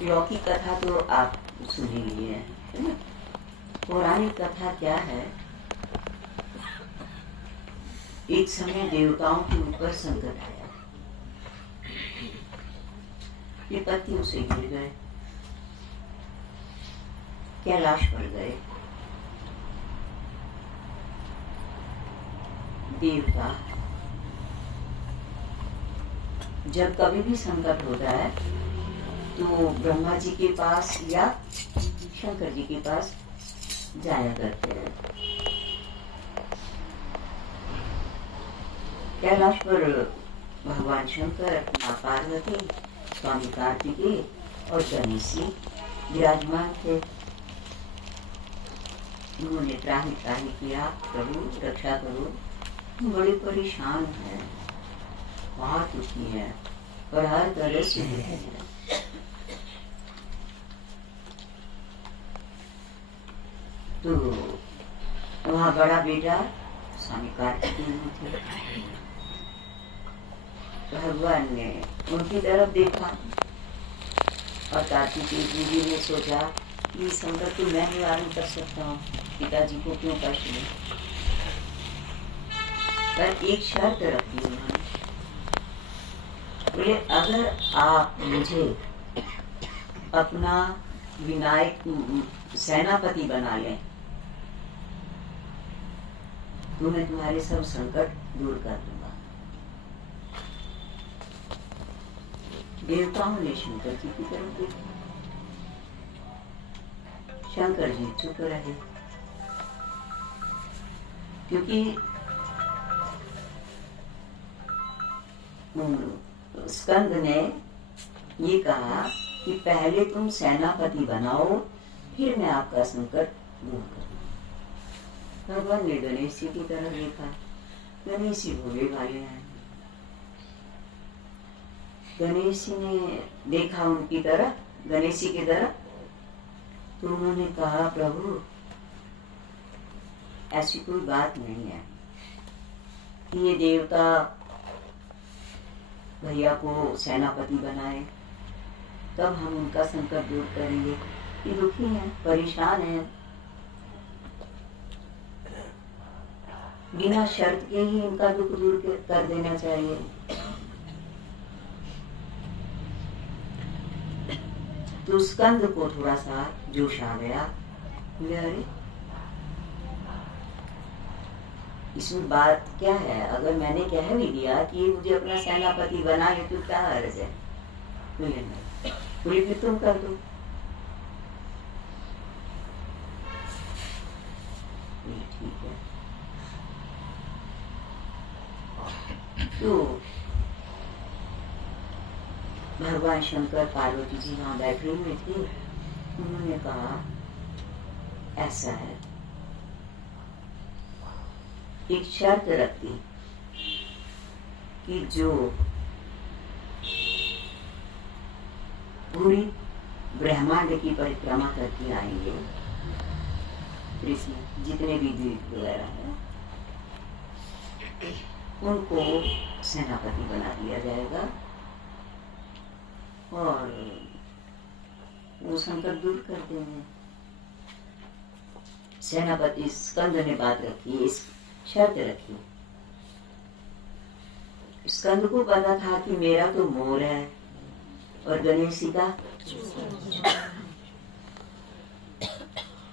लौकिक कथा तो आप सुन ही लिए है ना। पौराणिक कथा क्या है? एक समय देवताओं के ऊपर संकट आया, विपत्तियों से गिर गए, कैलाश पर गए। देवता जब कभी भी संकट होता है तो ब्रह्मा जी के पास या शंकर जी के पास जाया करते हैं। कैलाश पर भगवान शंकर, माँ पार्वती, स्वामी कार्तिकेय और गणेश जी विराजमान थे। उन्होंने त्राहि त्राहि किया, प्रभु रक्षा करो, हम बड़े परेशान हैं, बहुत दुखी है और हर तरह से है। तो वहाँ बड़ा बेटा स्वामी कार्तिकेय थे। भगवान ने उनकी तरफ देखा और कार्तिकेय जी ने सोचा कि संकट तो मैं निवारण कर सकता हूँ, पिताजी को क्यों कष्ट दे। पर एक शर्त रखी उन्होंने, बोले अगर आप मुझे अपना विनायक सेनापति बना लें तो मैं तुम्हारे सब संकट दूर कर दूंगा। देवताओं ने शंकर जी की तरफ देखा, शंकर जी चुप रहे, क्योंकि स्कंद ने ये कहा कि पहले तुम सेनापति बनाओ, फिर मैं आपका संकट दूर करूं। भगवान ने गणेश जी की तरफ देखा, गणेश जी भोले वाले हैं। गणेश जी ने देखा उनकी तरफ, गणेश जी की तरफ, तो उन्होंने कहा प्रभु ऐसी कोई बात नहीं है कि ये देवता भैया को सेनापति बनाए तब हम उनका संकट दूर करेंगे। ये दुखी हैं, परेशान हैं, बिना शर्त के ही इनका दुख दूर कर देना चाहिए। तो स्कंद को थोड़ा सा जोश आ गया, अरे इसमें बात क्या है, अगर मैंने कह भी दिया कि ये मुझे अपना सेनापति बना ले तो क्या अर्ज है। बोले फिर तुम कर दो। ठीक है। तो भगवान शंकर पार्वती जी वहां बैठे हुए थे। उन्होंने कहा ऐसा है, एक शर्त रखती कि जो पूरी ब्रह्मांड की परिक्रमा करके आएंगे, जितने भी द्वीप वगैरह हैं, उनको सेनापति बना दिया जाएगा और वो संकट दूर कर देंगे। सेनापति स्कंद ने बात रखी, इस शर्त रखी। स्कंद को पता था कि मेरा तो मोर है और गणेश जी का।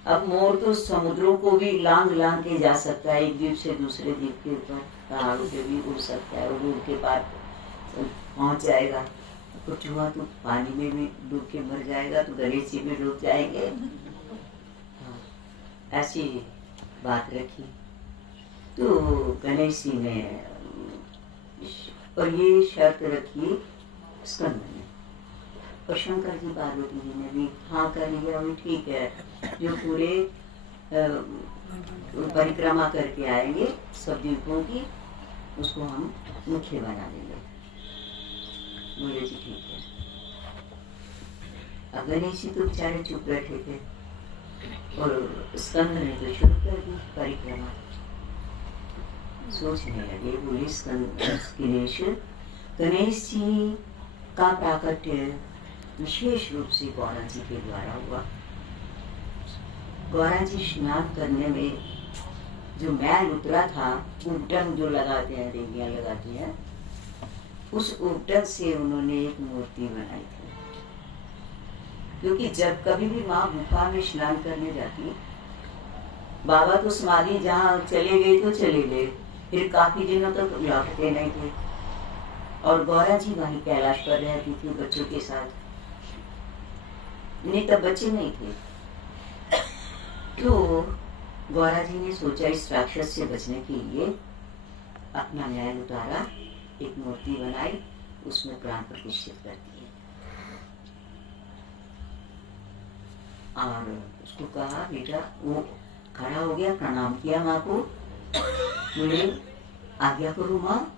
अब मोर तो समुद्रों को भी लांग लांग के जा सकता है, एक द्वीप से दूसरे द्वीप के ऊपर, पहाड़ों पे भी उड़ सकता है और उड़ के पार पहुंच जाएगा। कुछ हुआ तो पानी में भी डूब के मर जाएगा, तो गणेश जी भी डूब जाएंगे। ऐसी बात रखी। तो गणेश जी ने और ये शर्त रखी स्कंद ने, और शंकर जी पार्वती जी ने भी हाँ कर लिया। वो ठीक है, जो पूरे परिक्रमा करके आएंगे सब द्वीपों की, उसको हम मुख्य बना देंगे। बोले जी ठीक है। अब गणेश जी तो बेचारे चुप बैठे थे और स्कंद ने तो शुरू कर दी परिक्रमा। सोचने लगे, बोले गणेश जी का प्राकट्य विशेष रूप से गौरा जी के द्वारा हुआ। गौरा जी स्नान करने में जो मैल उतरा था, उबटन जो लगाते हैं, रेंगियां लगाते हैं, उस उबटन से उन्होंने एक मूर्ति बनाई थी। क्योंकि जब कभी भी माँ गुफा में स्नान करने जाती, बाबा तो समाधि जहाँ चले गए तो चले गए, फिर काफी दिनों तक तो लौटते नहीं थे। और गौरा जी वहीं कैलाश पर रहती थी बच्चों के साथ। नहीं, तब बच्चे नहीं थे। तो गौरा जी ने सोचा इस राक्षस से बचने के लिए अपना न्याय उतारा, एक मूर्ति बनाई, उसमें प्राण प्रतिष्ठित कर दिए और उसको कहा, बेटा, वो खड़ा हो गया, प्रणाम किया माँ को, बोले आज्ञा करो माँ।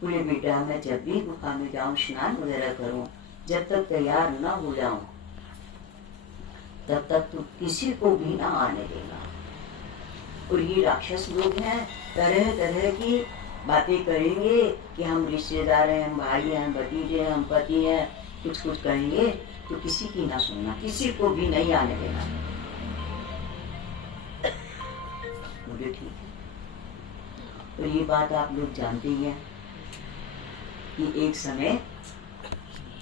बोले बेटा, मैं जब भी गुफा में जाऊं, स्नान वगैरह करूं, जब तक तैयार न हो जाऊं तब तक तो किसी को भी ना आने देना। और ये राक्षस लोग हैं, तरह तरह की बातें करेंगे कि हम रिश्तेदार हैं, हम भाई हैं, हम भतीजे हैं, हम पति हैं, कुछ कुछ कहेंगे, तो किसी की ना सुनना, किसी को भी नहीं आने देना। मुझे ठीक है। तो ये बात आप लोग जानते ही हैं कि एक समय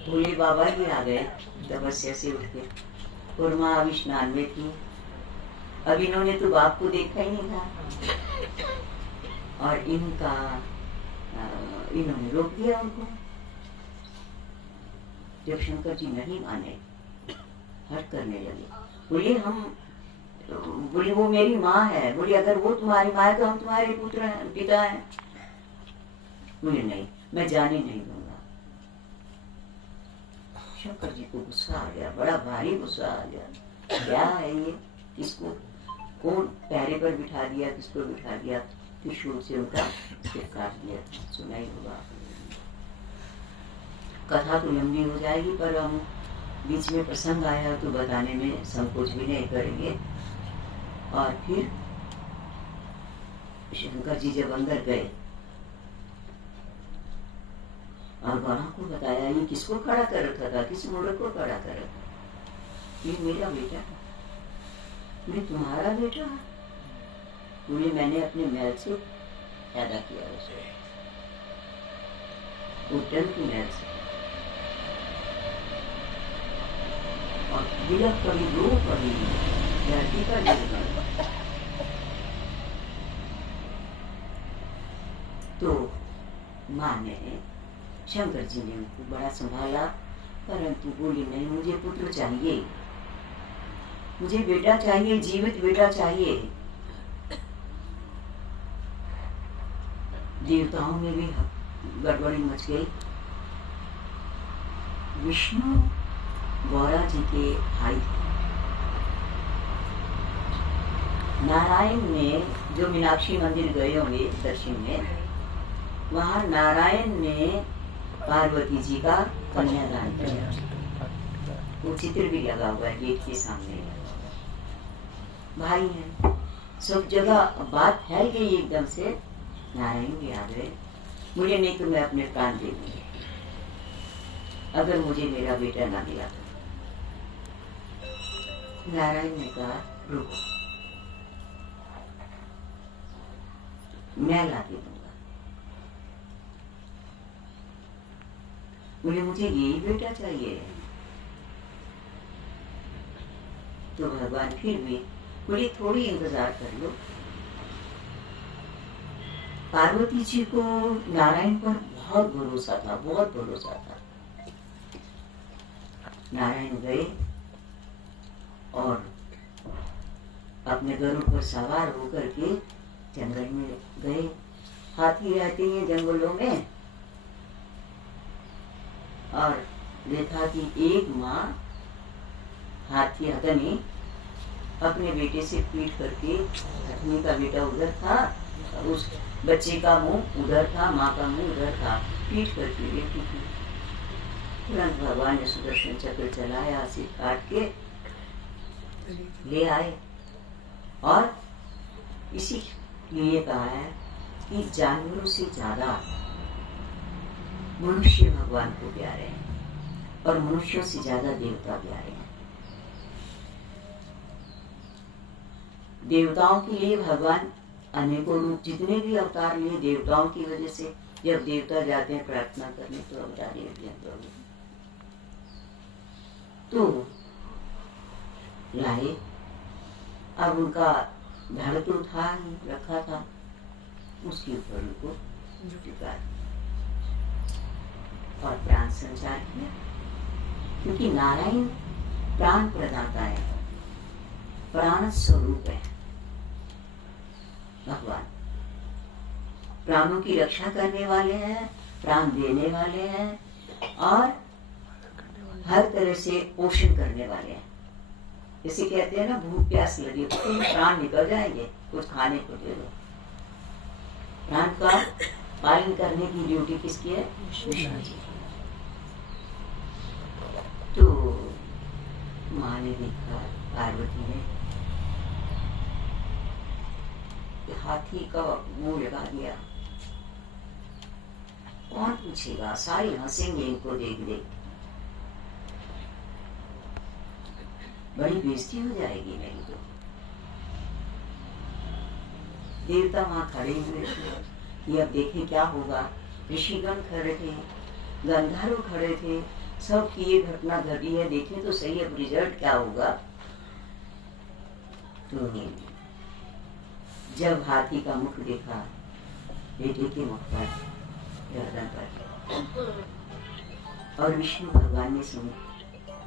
भोले बाबा ही आ गए तपस्या से उठ के, और माँ अभी स्नान में थी। अब इन्होंने तो बाप को देखा ही नहीं था, और इन्होंने रोक दिया उनको। जब शंकर जी नहीं माने, हट करने लगे, बोले वो मेरी माँ है। बोले अगर वो तुम्हारी माँ है तो हम तुम्हारे पुत्र हैं, पिता हैं। बोले नहीं, मैं जाने नहीं दूंगा। शंकर जी को गुस्सा आ गया, बड़ा भारी गुस्सा आ गया। क्या है ये, किसको कौन पैरे पर बिठा दिया, किसको बिठा दिया, त्रिशूल से उनका सिर काट दिया। सुना ही होगा। कथा तो लंबी हो जाएगी, पर हम बीच में प्रसंग आया तो बताने में संकोच भी नहीं करेंगे। और फिर शंकर जी जब अंदर गए और गौरा को बताया, ये किसको खड़ा कर रखा था, किस मूर्ख को खड़ा कर रखा, ये मेरा बेटा है। बोले तुम्हारा बेटा है? बोले मैंने अपने मैल से पैदा किया उसे, उद्दन की मैल से। और बिलख कभी रो कभी धरती पर गिर। तो माँ ने, शंकर जी ने उनको बड़ा संभाला, परंतु बोली नहीं, मुझे पुत्र चाहिए, मुझे बेटा चाहिए, जीवित बेटा चाहिए। देवताओं में भी गड़बड़ी मच गई। विष्णु गौरा जी के भाई थे। नारायण ने, जो मीनाक्षी मंदिर गए होंगे दक्षिण में, वहां नारायण ने पार्वती जी का कन्यादान किया। वो चित्र भी लगा हुआ है गेट के सामने। भाई है, सब जगह बात फैल गई एकदम से। नारायण भी आ गए। मुझे नहीं तो मैं अपने प्राण दे दूंगी अगर मुझे मेरा बेटा ना मिला तो। नारायण ने कहा रुको, मैं ला के दूंगा। बोले मुझे यही बेटा चाहिए। तो भगवान फिर भी बोले थोड़ी इंतजार कर लो। पार्वती जी को नारायण पर बहुत भरोसा था, बहुत भरोसा था। नारायण गए और अपने गरुड़ पर सवार होकर के जंगल में गए। हाथी रहते हैं जंगलों में, और देखा कि एक माँ हाथी हथनी अपने बेटे से पीट करके, हथनी का बेटा उधर था, उस बच्चे का मुंह उधर था, माँ का मुंह उधर था, पीट करके लेती थी। तुरंत भगवान ने सुदर्शन चक्र चलाया, सिर काट के ले आए। और इसी लिए कहा है कि जानवरों से ज्यादा मनुष्य भगवान को प्यारे हैं। और मनुष्यों से ज्यादा देवता प्यारे हैं। देवताओं के लिए भगवान अनेकों रूप, जितने भी अवतार लिए देवताओं की वजह से। जब देवता जाते हैं प्रार्थना करने तो अवतार लेते हैं प्रभु। तो लाए, अब उनका धड़ तो था ही, रखा था, उसके ऊपर उनको झुका और प्राण संचार किया। क्योंकि नारायण प्राण प्रदाता है, प्राण स्वरूप है भगवान। प्राणों की रक्षा करने वाले हैं, प्राण देने वाले हैं और हर तरह से पोषण करने वाले हैं। जैसे कहते हैं ना, भूख प्यास लगी तो प्राण निकल जाएंगे, कुछ खाने को दे दो। प्राण का पालन करने की ड्यूटी किसकी है? विष्णु जी। तो माँ ने देखा, पार्वती ने हाथी का मुंह लगा दिया। कौन पूछेगा, सारे हंसेंगे इनको देख देख, बड़ी बेइज्जती हो जाएगी मेरी तो। देवता वहां खड़े हुए थे, ये अब देखे क्या होगा। ऋषिगण खड़े थे, गंधर्व खड़े थे, सब की ये घटना घटी है, देखें तो सही अब रिजल्ट क्या होगा। तो जब हाथी का मुख देखा, बेटे के मुख पर, गर्दन पर, और विष्णु भगवान ने सुन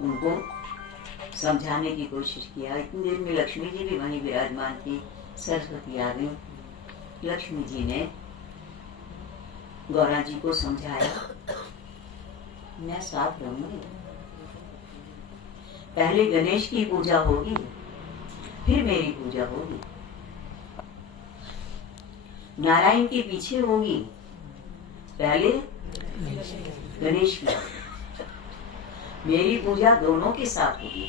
उनको समझाने की कोशिश किया। इतनी देर में लक्ष्मी जी भी वहीं विराजमान थी। सरस्वती आ गई। लक्ष्मी जी ने गौरा जी को समझाया, मैं साथ रहूंगी, पहले गणेश की पूजा होगी, फिर मेरी पूजा होगी। नारायण के पीछे होगी, पहले गणेश की, मेरी पूजा दोनों के साथ होगी।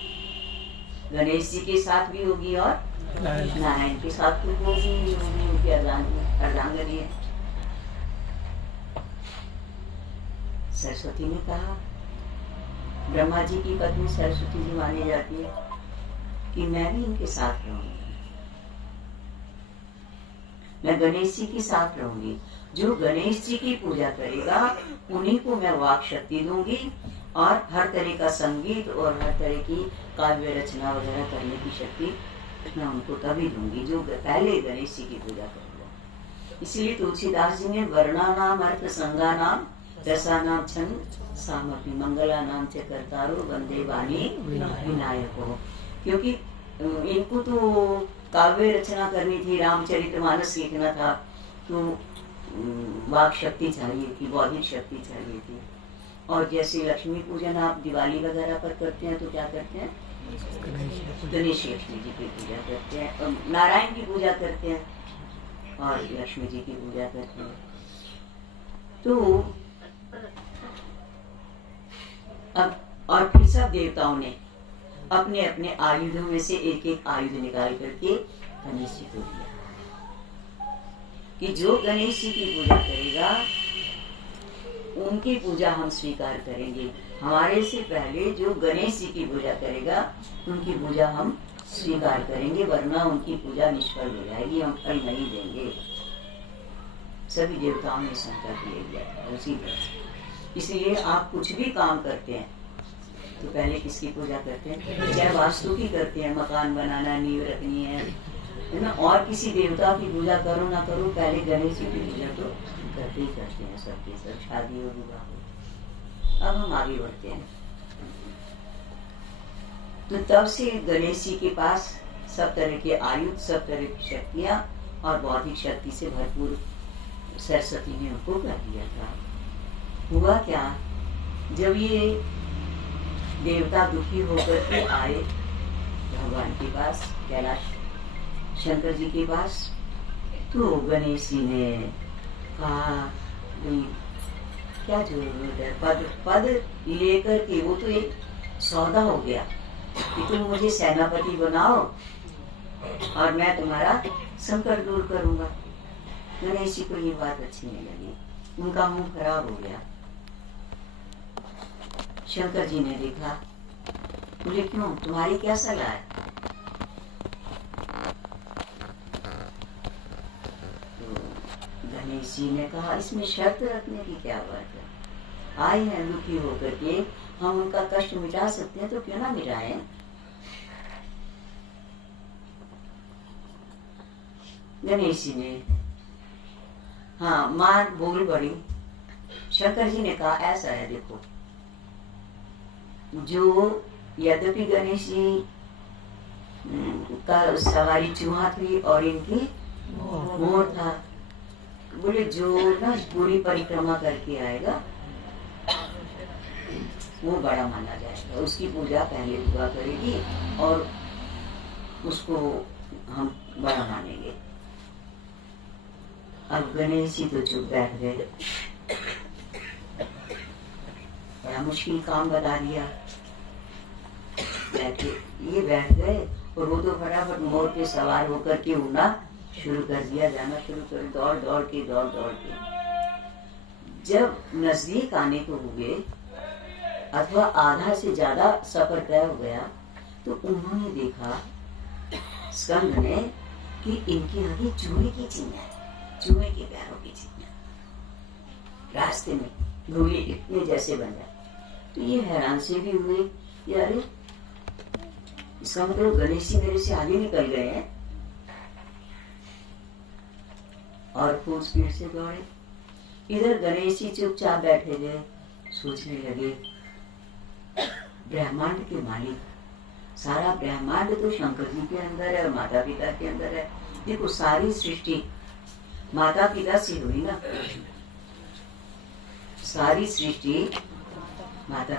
गणेश जी के साथ भी होगी और नारायण के साथ भी होगी। उनकी अर्धांगिनी है। सरस्वती ने कहा, ब्रह्मा जी की पत्नी सरस्वती जी मानी जाती है, कि मैं भी इनके साथ रहूंगी, मैं गणेश जी के साथ रहूंगी। जो गणेश जी की पूजा करेगा उन्हीं को मैं वाक शक्ति दूंगी और हर तरह का संगीत और हर तरह की काव्य रचना वगैरह करने की शक्ति मैं उनको तभी दूंगी जो पहले गणेश जी की पूजा करेगा। इसलिए तुलसीदास जी ने वर्णा नाम अर्थ संगा नाम रसा नाम छंद सामपि मंगला नाम च कर्तारो वंदे वाणी विनायको। क्योंकि इनको तो काव्य रचना करनी थी, रामचरितमानस लिखना था, तो वाक शक्ति चाहिए थी, बौद्धिक शक्ति चाहिए थी। और जैसे लक्ष्मी पूजन आप दिवाली वगैरह पर करते हैं तो क्या करते हैं? गणेश लक्ष्मी जी की पूजा करते हैं, और नारायण की पूजा करते हैं और लक्ष्मी जी की पूजा करते हैं। तो अब और फिर सब देवताओं ने अपने अपने आयुधों में से एक एक आयुध निकाल करके गणेश जी को दिया कि जो गणेश जी की पूजा करेगा उनकी पूजा हम स्वीकार करेंगे। हमारे से पहले जो गणेश जी की पूजा करेगा उनकी पूजा हम स्वीकार करेंगे, वरना उनकी पूजा निष्फल हो जाएगी, हम फल नहीं देंगे। सभी देवताओं ने संकल्प ले लिया था उसी तरह। इसलिए आप कुछ भी काम करते हैं तो पहले किसकी पूजा करते हैं? चाहे वास्तु की करते हैं, मकान बनाना, नींव रखनी है ना, और किसी देवता की पूजा करो ना करो, पहले गणेश जी की पूजा तो करते ही करते हैं सबके सब, शादी और विवाह। अब हम आगे बढ़ते हैं। तो तब से गणेश जी के पास सब तरह के आयुध, सब तरह की शक्तियां और बौद्धिक शक्ति से भरपूर सरस्वती ने उनको कर दिया था। हुआ क्या, जब ये देवता दुखी होकर के आए भगवान के पास, कैलाश शंकर जी के पास, तो गणेश जी ने कहा क्या जरूरत है, पद लेकर के, वो तो एक सौदा हो गया कि तुम मुझे सेनापति बनाओ और मैं तुम्हारा संकट दूर करूंगा। गणेश जी को ये बात अच्छी नहीं लगी, उनका मुंह खराब हो गया। शंकर जी ने देखा, बोले क्यों, तुम्हारी क्या सलाह है? तो गणेश जी ने कहा, इसमें शर्त रखने की क्या बात है, आए हैं दुखी होकर के, हम उनका कष्ट मिटा सकते हैं तो क्यों ना मिटाएं। गणेश जी ने, हाँ मां बोल पड़ी। शंकर जी ने कहा, ऐसा है देखो, जो यद्यपि गणेश जी का सवारी चूहा थी और इनकी मोर था, बोले जो ना पूरी परिक्रमा करके आएगा वो बड़ा माना जाएगा, उसकी पूजा पहले हुआ करेगी और उसको हम बड़ा मानेंगे। अब गणेश जी तो चुप बैठ गए, बड़ा मुश्किल काम बता दिया। ये बैठ गए और वो तो फटाफट मोर पे सवार होकर के उड़ना शुरू कर दिया, जाना शुरू कर, दौड़ दौड़ के जब नजदीक आने को हुए अथवा आधा से ज्यादा सफर तय हो गया, तो उन्होंने देखा स्कंद ने कि इनके आगे चूहे की चिन्ह है, चूहे के पैरों की चिन्ह, रास्ते में धूली इतने जैसे बन जाए। तो ये हैरान से भी हुए, यार इसका मतलब गणेश जी मेरे से आगे निकल गए हैं, और फुल स्पीड से दौड़े। इधर गणेश जी चुपचाप बैठे गए, सोचने लगे, ब्रह्मांड के मालिक, सारा ब्रह्मांड तो शंकर जी के अंदर है और माता पिता के अंदर है। देखो सारी सृष्टि माता पिता से हुई ना, सारी सृष्टि माता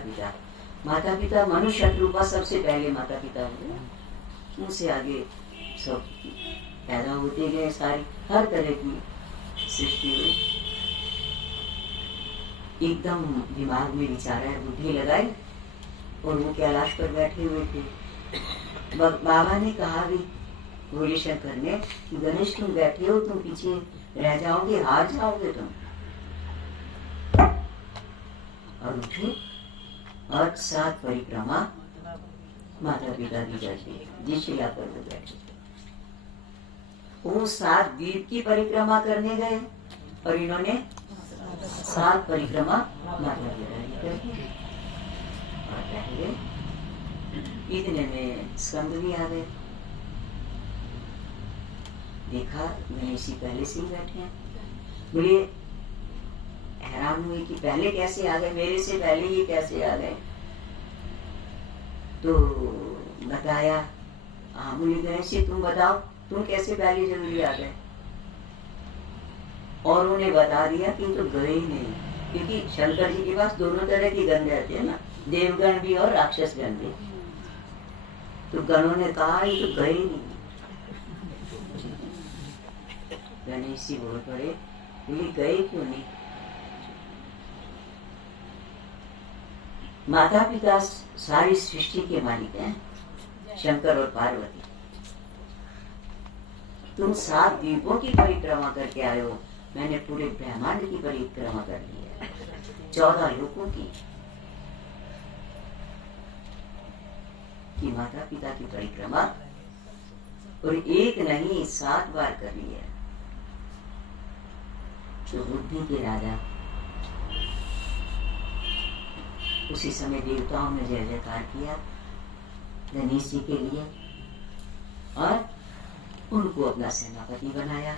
पिता मनुष्य रूपा सबसे पहले माता पिता हुए, उनसे आगे सब पैदा होते गए, सारी हर तरह की सृष्टि हुई। एकदम दिमाग में विचार है, बुद्धि लगाई और वो कैलाश पर बैठे हुए थे। बाबा ने कहा भी, भोले शंकर ने, कि गणेश तुम बैठे हो, तुम पीछे रह जाओगे, हार जाओगे तुम। और उठे और 7 परिक्रमा माता पिता की बैठी, जिस शिला पर वो बैठे। वो 7 द्वीप की परिक्रमा करने गए और इन्होंने 7 परिक्रमा माता पिता की कर दी। इतने में स्कंद भी आ गए, देखा गणेश जी पहले से ही बैठे हैं। बोले हैरान हुए कि पहले कैसे आ गए, मेरे से पहले ही कैसे आ गए। तो बताया, हाँ बोले गणेश जी तुम बताओ, तुम कैसे पहले जल्दी आ गए। और उन्हें बता दिया कि तो गए ही नहीं, क्योंकि शंकर जी के पास दोनों तरह की गण रहते हैं ना, देवगण भी और राक्षस गण भी। तो गणों ने कहा ये तो गए नहीं। गणेश जी बोल पड़े, बोले गए क्यों नहीं। माता पिता सारी सृष्टि के मालिक हैं, शंकर और पार्वती। तुम 7 द्वीपों की परिक्रमा करके आए हो, मैंने पूरे ब्रह्मांड की परिक्रमा कर ली है, 14 लोकों की माता पिता की परिक्रमा, और एक नहीं 7 बार कर ली है। तो बुद्धि के राजा, उसी समय देवताओं ने जय जयकार किया गणेश जी के लिए और उनको अपना सेनापति बनाया।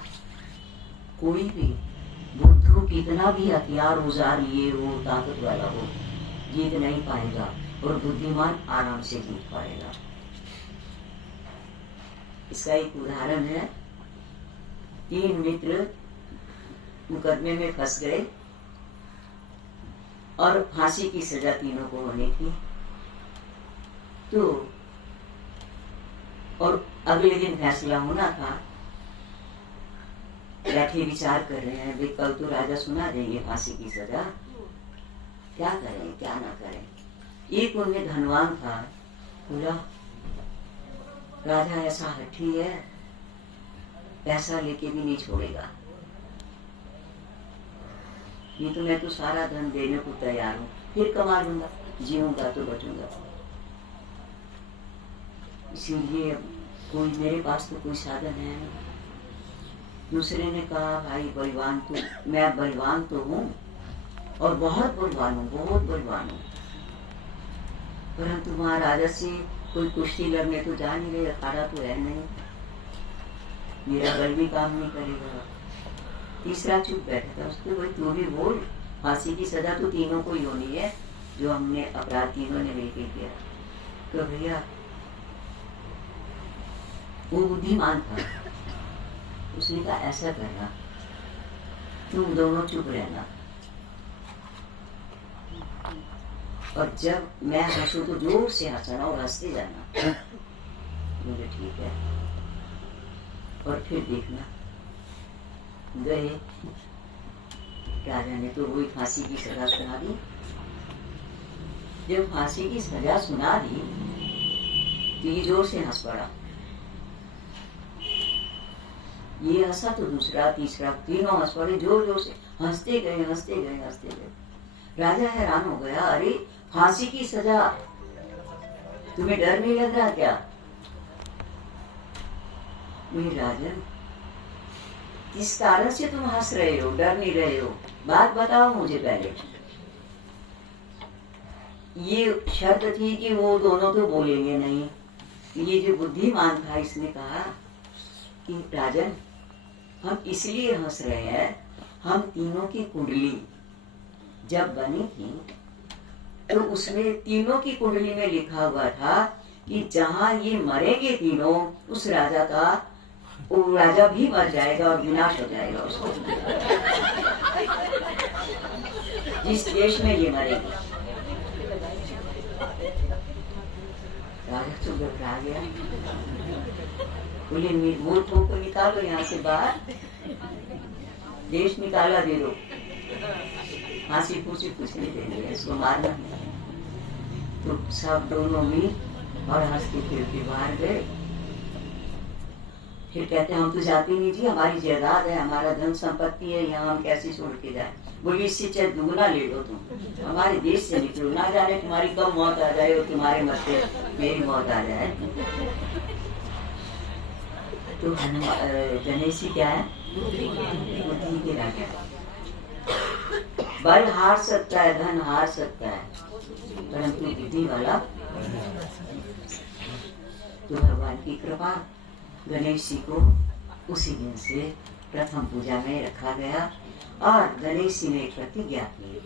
कोई भी बुद्धू कितना भी हथियार उजार लिए हो, ताकत वाला हो, जीत नहीं पाएगा, और बुद्धिमान आराम से जीत पाएगा। इसका एक उदाहरण है, 3 मित्र मुकदमे में फंस गए और फांसी की सजा तीनों को होनी थी। तो और अगले दिन फैसला होना था। बैठे विचार कर रहे हैं, भाई कल तो राजा सुना देंगे फांसी की सजा, क्या करें क्या ना करें। एक उनमें धनवान था, बोला राजा ऐसा हठी है, पैसा लेके भी नहीं छोड़ेगा, नहीं तो मैं तो सारा धन देने को तैयार हूँ, फिर कमा लूंगा। जीऊंगा तो बचूंगा। इसीलिए कोई मेरे पास तो कोई साधन है नहीं। दूसरे ने कहा भाई बलवान तो मैं बलवान तो हूँ और बहुत बलवान हूँ, बहुत बलवान हूँ, परंतु वहाँ राजा से कोई कुश्ती लड़ने तो जा नहीं रहे, अखाड़ा तो है नहीं, मेरा बल भी काम नहीं करेगा। तीसरा चुप बैठा था। उसको भाई तू भी बोल, फांसी की सजा तो तीनों को ही होनी है, जो हमने अपराध तीनों ने मिलकर किया। तो भैया वो बुद्धिमान था, उसने कहा ऐसा करना, तुम दोनों चुप रहना और जब मैं हंसू तो जोर से हंसना और हंसते जाना। मुझे ठीक है, और फिर देखना। गए, राजा ने तो वही फांसी की सजा सुना दी। जब फांसी की सजा सुना दी तो ये जोर से हंस पड़ा। ये हंसा तो दूसरा, तीसरा, तीनों हंस पड़े, जोर जोर से हंसते गए, हंसते गए, हंसते गए। राजा हैरान हो गया, अरे फांसी की सजा, तुम्हें डर नहीं लग रहा क्या? मेरे राजन, किस कारण से तुम हंस रहे हो, डर नहीं रहे हो, बात बताओ मुझे पहले। ये शर्त थी कि वो दोनों तो बोलेंगे नहीं। ये जो बुद्धिमान था इसने कहा कि राजन, हम इसलिए हंस रहे हैं, हम तीनों की कुंडली जब बनी थी तो उसमें तीनों की कुंडली में लिखा हुआ था कि जहां ये मरेंगे तीनों, उस राजा का, वो राजा भी मर जाएगा और विनाश हो जाएगा उसको, जिस देश में ये मरेंगे। राजा तो घबरा गया, बोले मूर्खों को निकालो यहाँ से बाहर, देश निकाला दे दो, फांसी फूसी कुछ नहीं देंगे, इसको मारना नहीं। तो सब दोनों मिल और हंसते खेलते बाहर गए। फिर कहते हम तो जाते नहीं जी, हमारी जायदाद है, हमारा धन संपत्ति है, यहाँ हम कैसे छोड़ के जाए। बोली इससे चाहे दुगना ले लो, तुम हमारे देश से निकलो, ना जाने तुम्हारी कब मौत आ जाए और तुम्हारे मरते मेरी मौत आ जाए। तो गणेश जी क्या है, बुद्धि के राजा। बल हार सकता है, धन हार सकता है, परंतु बुद्धि वाला। तो भगवान की कृपा, गणेश जी को उसी दिन से प्रथम पूजा में रखा गया और गणेश जी ने एक प्रतिज्ञा की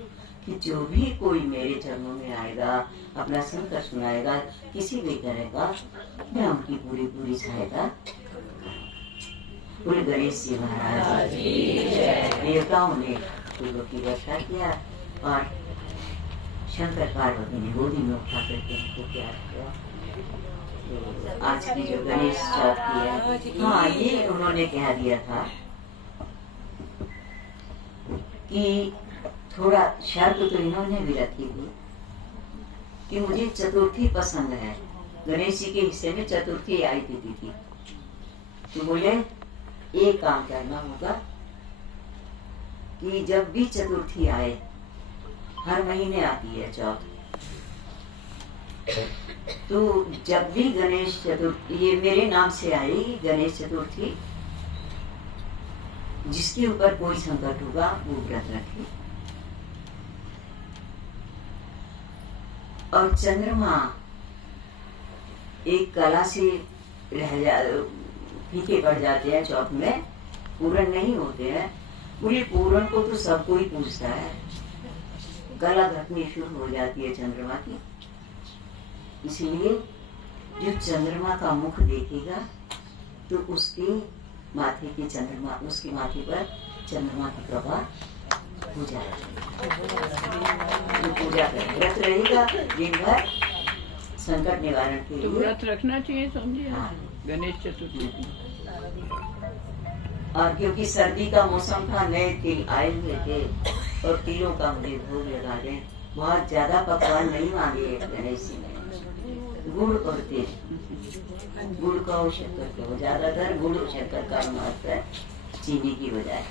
कि जो भी कोई मेरे चरणों में आएगा, अपना संकट सुनाएगा, किसी भी तरह का, मैं उनकी पूरी पूरी सहायता। पूरे गणेश जी महाराज देवताओं ने फूलों की रक्षा किया और शंकर पार्वती ने गोदी में उठा करके उनको प्यार किया। तो आज की जो गणेश चौथी है, हाँ, ये उन्होंने कह दिया था कि थोड़ा शर्त तो इन्होंने भी रखी थी कि मुझे चतुर्थी पसंद है। गणेश जी के हिस्से में चतुर्थी आई थी। तो बोले एक काम करना होगा कि जब भी चतुर्थी आए, हर महीने आती है चौथ, तो जब भी गणेश चतुर्थी, ये मेरे नाम से आई गणेश चतुर्थी, जिसके ऊपर कोई संकट होगा वो व्रत रखे। और चंद्रमा एक कला से फीके पड़ जाते हैं चौथ में, पूर्ण नहीं होते हैं। पूरे पूर्ण को तो सब कोई पूछता है, कला घटनी शुरू हो जाती है चंद्रमा की। इसलिए जो चंद्रमा का मुख देखेगा तो उसके माथे के चंद्रमा, उसके माथे पर चंद्रमा की कृपा हो जाएगी। जो पूजा कर व्रत रहेगा दिन भर संकट निवारण के लिए, व्रत रखना चाहिए, समझिए। हाँ। गणेश चतुर्थी। और क्योंकि सर्दी का मौसम था, नए तिल आए हुए थे और तिलों का मुझे भोग लगा दें। बहुत ज्यादा पकवान नहीं मांगे गणेश जी ने, गुड़ और तेल, गुड़ का और शक्कर का, ज्यादातर गुड़ और शक्कर का महत्व है चीनी की बजाय।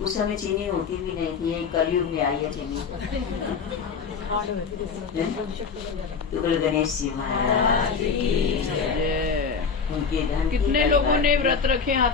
उस समय चीनी होती भी नहीं थी, कलयुग में आई है चीनी। तो बोलो गणेश जी महाराज जय। उनके धन की कितने लोगों ने परिवार- व्रत रखे हाथ